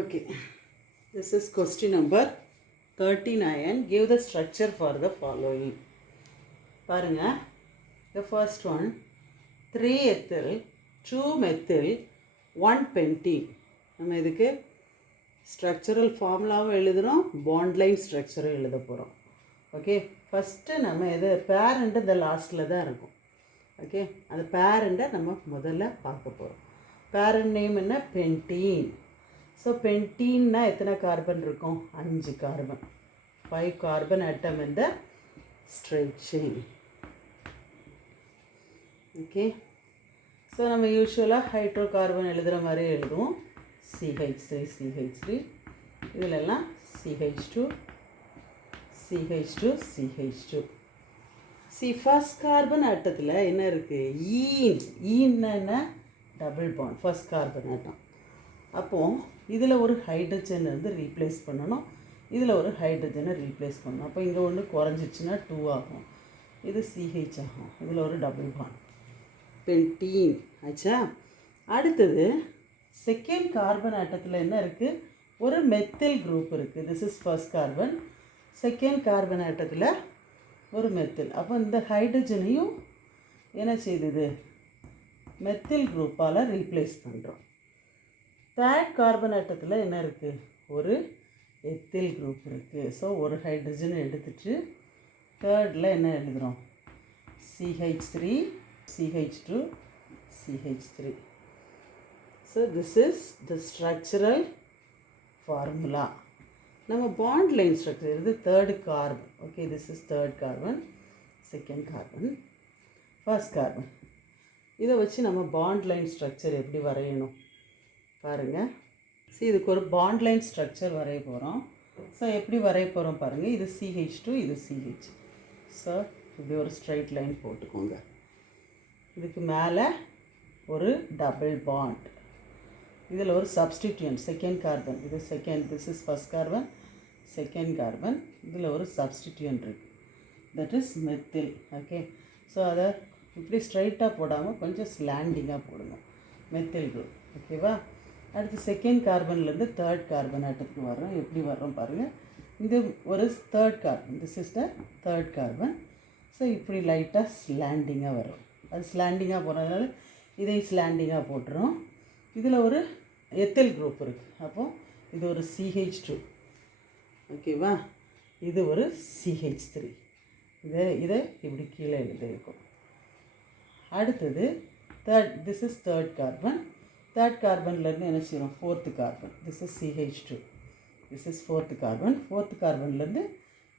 Okay, this is question number 39. Give the structure for the following. பாருங்க, the first one 3 ethyl 2 methyl 1 pentene. நம்ம இதுக்கு structural formulaவும் எழுதுறோம், bond line structure எழுத போகிறோம். Okay, first நம்ம இது பேரண்ட் இந்த லாஸ்ட்டில் தான் இருக்கும். ஓகே, அந்த பேரண்ட்டை நம்ம முதல்ல பார்க்க போகிறோம். பேரண்ட் நேம் என்ன? பென்டீன். ஸோ பென்டீன்னா எத்தனை கார்பன் இருக்கும்? 5 carbon. 5 carbon atom in the straight chain. Okay, so நம்ம யூஸ்வலாக ஹைட்ரோ கார்பன் எழுதுகிற மாதிரி எழுதுவோம். CH3 இதிலெல்லாம் CH2 ஃபர்ஸ்ட் கார்பன் ஆட்டத்தில் என்ன இருக்குது? ஈன்னா double bond, first carbon atom. அப்போது இதில் ஒரு ஹைட்ரஜன் வந்து ரீப்ளேஸ் பண்ணணும், இதில் ஒரு ஹைட்ரஜனை ரீப்ளேஸ் பண்ணணும். அப்போ இங்கே ஒன்று குறைஞ்சிச்சுன்னா 2 ஆகும், இது CH ஆகும், இதில் ஒரு டபுள் பாண்ட், பென்டீன் ஆச்சா. அடுத்தது செகண்ட் கார்பன் ஆட்டத்தில் என்ன இருக்குது? ஒரு மெத்தில் குரூப் இருக்குது. This is first carbon. Second carbon ஆட்டத்தில் ஒரு மெத்தில். அப்போ இந்த ஹைட்ரஜனையும் என்ன செய்யுது? மெத்தில் குரூப்பால் ரீப்ளேஸ் பண்ணுறோம். தேர்ட் கார்பன் ஆட்டத்தில் என்ன இருக்குது? ஒரு எத்தில் குரூப் இருக்குது. ஸோ ஒரு ஹைட்ரஜனை எடுத்துட்டு தேர்டில் என்ன எழுதுகிறோம்? CH3 CH2 CH3. So this is the structural formula. நம்ம பாண்ட் லைன் ஸ்ட்ரக்சர் இது third carbon. Okay, this is third carbon, second carbon, first carbon. இதை வச்சு நம்ம பாண்ட் லைன் ஸ்ட்ரக்சர் எப்படி வரையணும் பாருங்கள். ஸோ இதுக்கு ஒரு பாண்ட் லைன் ஸ்ட்ரக்சர் வரைய போகிறோம். ஸோ எப்படி வரைய போகிறோம் பாருங்கள். இது CH2, இது CH. ஸோ இப்படி ஒரு ஸ்ட்ரைட் லைன் போட்டுக்கோங்க. இதுக்கு மேலே ஒரு டபுள் பாண்ட், இதில் ஒரு சப்ஸ்டிடியூன்ட் செகண்ட் கார்பன், இது second, this is first carbon, second carbon, இதில் ஒரு சப்ஸ்டிடியூன்ட் இருக்குது, that is methyl. Okay, so அதை இப்படி ஸ்ட்ரைட்டாக போடாமல் கொஞ்சம் ஸ்லாண்டிங்காக போடுங்க, மெத்தில் குரூப். ஓகேவா? அடுத்து செகண்ட் கார்பன்லேருந்து தேர்ட் கார்பன் ஆட்டத்துக்கு வர்றோம். எப்படி வர்றோம் பாருங்கள். இது ஒரு third carbon, this is the third carbon. So இப்படி லைட்டாக ஸ்லாண்டிங்காக வரும். அது ஸ்லாண்டிங்காக போகிறதுனால இதை ஸ்லாண்டிங்காக போட்டுரும். இதில் ஒரு எத்தில் குரூப் இருக்குது. அப்போது இது ஒரு CH2. ஓகேவா? இது ஒரு CH3. இதை இப்படி கீழே எழுதியிருக்கோம். அடுத்தது this is third carbon. Third கார்பன்லேருந்து என்ன செய்யணும்? Fourth carbon, this is CH2, this is fourth carbon. Fourth கார்பன்லேருந்து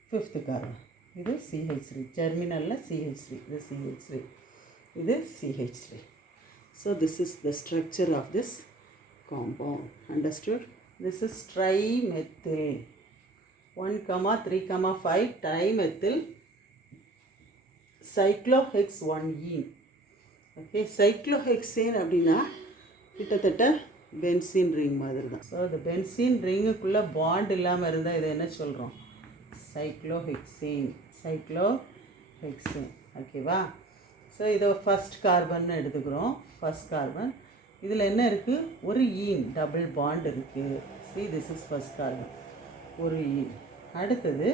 ஃபிஃப்த்து கார்பன், இது CH3. டெர்மினலில் CH3, இது CH3, இது CH3. So this is the structure of this compound. Understood? This is trimethyl. 1,3,5 trimethyl cyclohexene. Okay, cyclohexane அப்படின்னா கிட்டத்தட்ட benzene ring மாதிரி தான். So இந்த பென்சீன் ரிங்குக்குள்ளே பாண்ட் இல்லாமல் இருந்தால் இதை என்ன சொல்கிறோம்? சைக்ளோஹெக்சேன். ஓகேவா? ஸோ இதை ஃபஸ்ட் கார்பன்னு எடுத்துக்கிறோம். ஃபஸ்ட் கார்பன், இதில் என்ன இருக்குது? ஒரு ஈன், டபுள் பாண்ட் இருக்குது. See, this is first carbon, ஒரு ஈன். அடுத்தது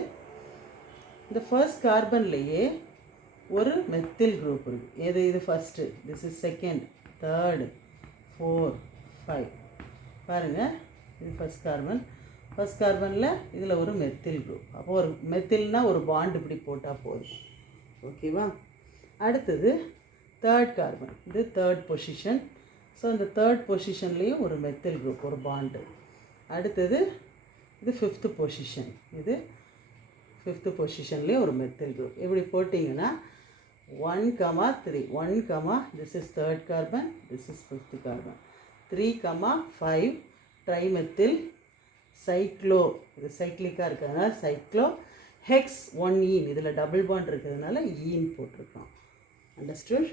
இந்த ஃபர்ஸ்ட் கார்பன்லேயே ஒரு மெத்தில் குரூப் இருக்குது. இது first, this is second, third, 4, 5. பாருங்கள், இது ஃபஸ்ட் கார்பன். ஃபஸ்ட் கார்பனில் இதில் ஒரு மெத்தில் குரூப். அப்போது ஒரு மெத்தில்னால் ஒரு பாண்ட் இப்படி போட்டால் போதும். ஓகேவா? அடுத்தது தேர்ட் கார்பன், இது தேர்ட் பொசிஷன். ஸோ இந்த தேர்ட் பொசிஷன்லேயும் ஒரு மெத்தில் குரூப், ஒரு பாண்டு. அடுத்தது இது ஃபிஃப்த்து பொசிஷன், இது ஃபிஃப்த்து பொசிஷன்லேயும் ஒரு மெத்தில் குரூப். இப்படி போட்டிங்கன்னா 1,3, 1, this is third carbon, this is fifth carbon, 3,5 trimethyl cyclo, இது சைக்ளிக்காக இருக்கிறதுனால சைக்ளோ ஹெக்ஸ் 1 ஈன், இதில் டபுள் பாண்ட் இருக்கிறதுனால ஈன் போட்டிருக்கோம். Understood?